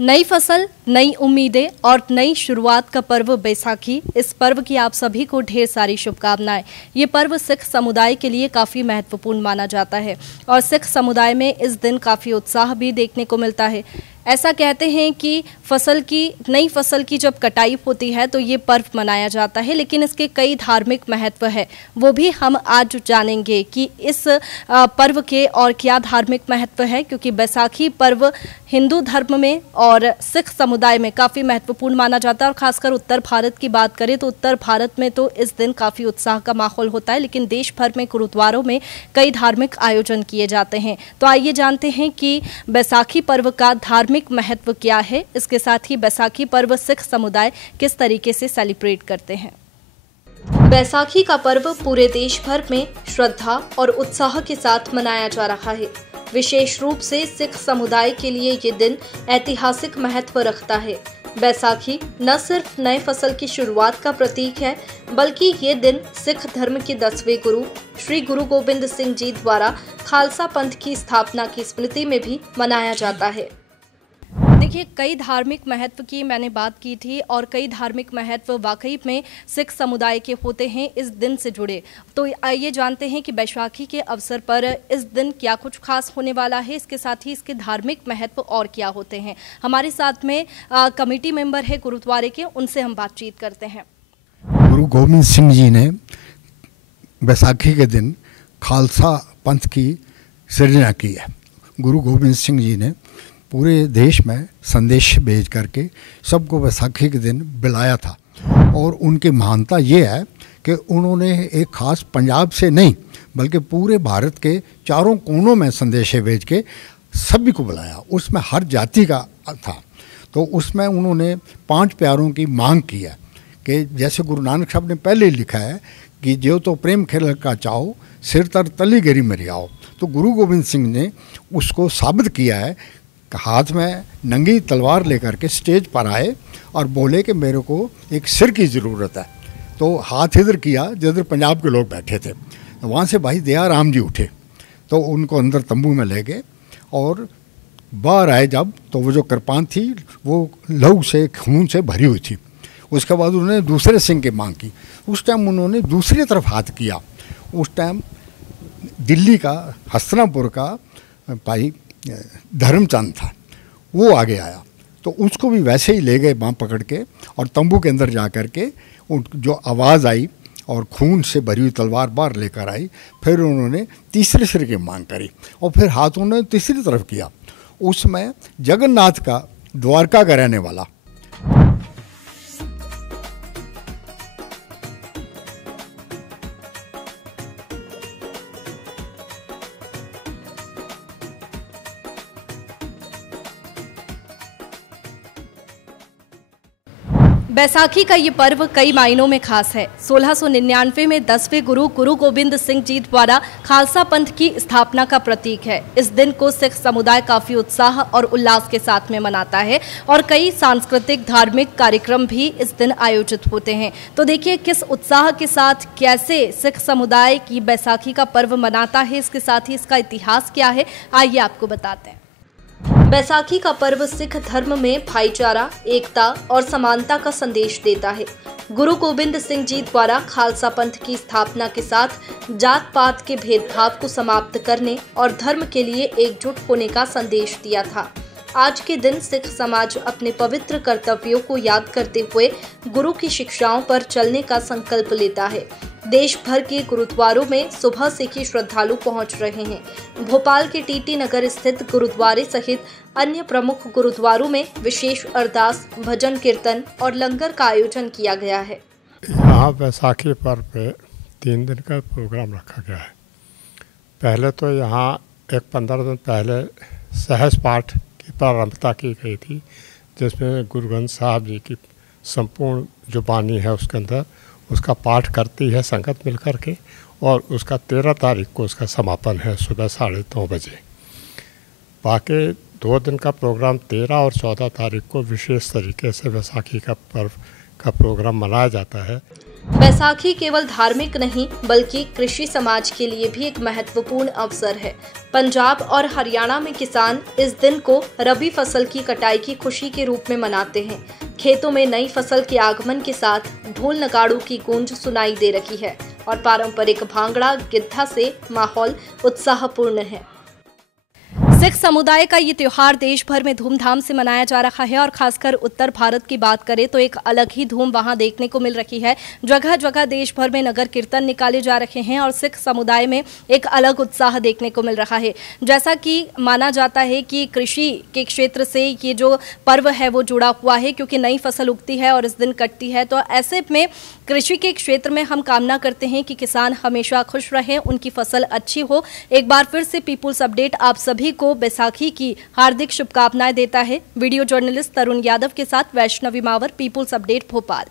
नई फसल, नई उम्मीदें और नई शुरुआत का पर्व बैसाखी। इस पर्व की आप सभी को ढेर सारी शुभकामनाएं। ये पर्व सिख समुदाय के लिए काफ़ी महत्वपूर्ण माना जाता है और सिख समुदाय में इस दिन काफ़ी उत्साह भी देखने को मिलता है। ऐसा कहते हैं कि नई फसल की जब कटाई होती है तो ये पर्व मनाया जाता है, लेकिन इसके कई धार्मिक महत्व है, वो भी हम आज जानेंगे कि इस पर्व के और क्या धार्मिक महत्व है। क्योंकि बैसाखी पर्व हिंदू धर्म में और सिख समुदाय में काफ़ी महत्वपूर्ण माना जाता है और खासकर उत्तर भारत की बात करें तो उत्तर भारत में तो इस दिन काफ़ी उत्साह का माहौल होता है, लेकिन देश भर में गुरुद्वारों में कई धार्मिक आयोजन किए जाते हैं। तो आइए जानते हैं कि बैसाखी पर्व का धार्मिक महत्व क्या है। इसके साथ ही बैसाखी पर्व सिख समुदाय किस तरीके से सेलिब्रेट करते हैं। बैसाखी का पर्व पूरे देश भर में श्रद्धा और उत्साह के साथ मनाया जा रहा है। विशेष रूप से सिख समुदाय के लिए ये दिन ऐतिहासिक महत्व रखता है। बैसाखी न सिर्फ नए फसल की शुरुआत का प्रतीक है, बल्कि ये दिन सिख धर्म के 10वें गुरु श्री गुरु गोबिंद सिंह जी द्वारा खालसा पंथ की स्थापना की स्मृति में भी मनाया जाता है। देखिए, कई धार्मिक महत्व की मैंने बात की थी और कई धार्मिक महत्व वाकई में सिख समुदाय के होते हैं इस दिन से जुड़े। तो आइए जानते हैं कि बैसाखी के अवसर पर इस दिन क्या कुछ खास होने वाला है, इसके साथ ही इसके धार्मिक महत्व और क्या होते हैं। हमारे साथ में कमेटी मेंबर है गुरुद्वारे के, उनसे हम बातचीत करते हैं। गुरु गोबिंद सिंह जी ने बैसाखी के दिन खालसा पंथ की सृजना की है। गुरु गोबिंद सिंह जी ने पूरे देश में संदेश भेज करके सबको बैसाखी के दिन बुलाया था और उनकी महानता ये है कि उन्होंने एक खास पंजाब से नहीं बल्कि पूरे भारत के चारों कोनों में संदेश भेज के सभी को बुलाया। उसमें हर जाति का था। तो उसमें उन्होंने 5 प्यारों की मांग की है कि जैसे गुरु नानक साहब ने पहले ही लिखा है कि जो तो प्रेम खेल का चाहो सिर तर तली गिरी मरी आओ। तो गुरु गोबिंद सिंह ने उसको साबित किया है। हाथ में नंगी तलवार लेकर के स्टेज पर आए और बोले कि मेरे को एक सिर की ज़रूरत है। तो हाथ इधर किया जिधर पंजाब के लोग बैठे थे। वहाँ से भाई दया राम जी उठे तो उनको अंदर तंबू में ले गए और बाहर आए जब तो वो जो कृपान थी वो लहू से खून से भरी हुई थी। उसके बाद उन्होंने दूसरे सिंह की मांग की। उस टाइम उन्होंने दूसरी तरफ हाथ किया। उस टाइम दिल्ली का हस्तिनापुर का भाई धर्मचंद था, वो आगे आया तो उसको भी वैसे ही ले गए बाँह पकड़ के और तंबू के अंदर जा कर के जो आवाज़ आई और खून से भरी हुई तलवार बाहर लेकर आई। फिर उन्होंने तीसरे सिर की मांग करी और फिर हाथ उन्होंने तीसरी तरफ किया। उसमें जगन्नाथ का द्वारका का रहने वाला बैसाखी का ये पर्व कई मायनों में खास है। 1699 में 10वें गुरु गुरु गोबिंद सिंह जी द्वारा खालसा पंथ की स्थापना का प्रतीक है। इस दिन को सिख समुदाय काफी उत्साह और उल्लास के साथ में मनाता है और कई सांस्कृतिक धार्मिक कार्यक्रम भी इस दिन आयोजित होते हैं। तो देखिए किस उत्साह के साथ कैसे सिख समुदाय की बैसाखी का पर्व मनाता है, इसके साथ ही इसका इतिहास क्या है, आइए आपको बताते हैं। बैसाखी का पर्व सिख धर्म में भाईचारा, एकता और समानता का संदेश देता है। गुरु गोबिंद सिंह जी द्वारा खालसा पंथ की स्थापना के साथ जात पात के भेदभाव को समाप्त करने और धर्म के लिए एकजुट होने का संदेश दिया था। आज के दिन सिख समाज अपने पवित्र कर्तव्यों को याद करते हुए गुरु की शिक्षाओं पर चलने का संकल्प लेता है। देश भर के गुरुद्वारों में सुबह से ही श्रद्धालु पहुंच रहे हैं। भोपाल के टीटी नगर स्थित गुरुद्वारे सहित अन्य प्रमुख गुरुद्वारों में विशेष अरदास, भजन कीर्तन और लंगर का आयोजन किया गया है। यहाँ बैसाखी पर्व पे 3 दिन का प्रोग्राम रखा गया है। पहले तो यहाँ 15 दिन पहले सहज पाठ की प्रारंभता की गई थी, जिसमें गुरु ग्रंथ साहब जी की संपूर्ण जो बानी है उसके अंदर उसका पाठ करती है संगत मिलकर के और उसका 13 तारीख को उसका समापन है सुबह 9:30 बजे। बाकी 2 दिन का प्रोग्राम 13 और 14 तारीख को विशेष तरीके से बैसाखी का पर्व का प्रोग्राम मनाया जाता है। बैसाखी केवल धार्मिक नहीं बल्कि कृषि समाज के लिए भी एक महत्वपूर्ण अवसर है। पंजाब और हरियाणा में किसान इस दिन को रबी फसल की कटाई की खुशी के रूप में मनाते हैं। खेतों में नई फसल के आगमन के साथ ढोल नगाड़ों की गूंज सुनाई दे रही है और पारंपरिक भांगड़ा गिद्धा से माहौल उत्साहपूर्ण है। सिख समुदाय का ये त्योहार देश भर में धूमधाम से मनाया जा रहा है और खासकर उत्तर भारत की बात करें तो एक अलग ही धूम वहां देखने को मिल रही है। जगह जगह देश भर में नगर कीर्तन निकाले जा रहे हैं और सिख समुदाय में एक अलग उत्साह देखने को मिल रहा है। जैसा कि माना जाता है कि कृषि के क्षेत्र से ये जो पर्व है वो जुड़ा हुआ है, क्योंकि नई फसल उगती है और इस दिन कटती है। तो ऐसे में कृषि के क्षेत्र में हम कामना करते हैं कि किसान हमेशा खुश रहें, उनकी फसल अच्छी हो। एक बार फिर से पीपुल्स अपडेट आप सभी को बैसाखी की हार्दिक शुभकामनाएं देता है। वीडियो जर्नलिस्ट तरुण यादव के साथ वैष्णवी मावर, पीपुल्स अपडेट भोपाल।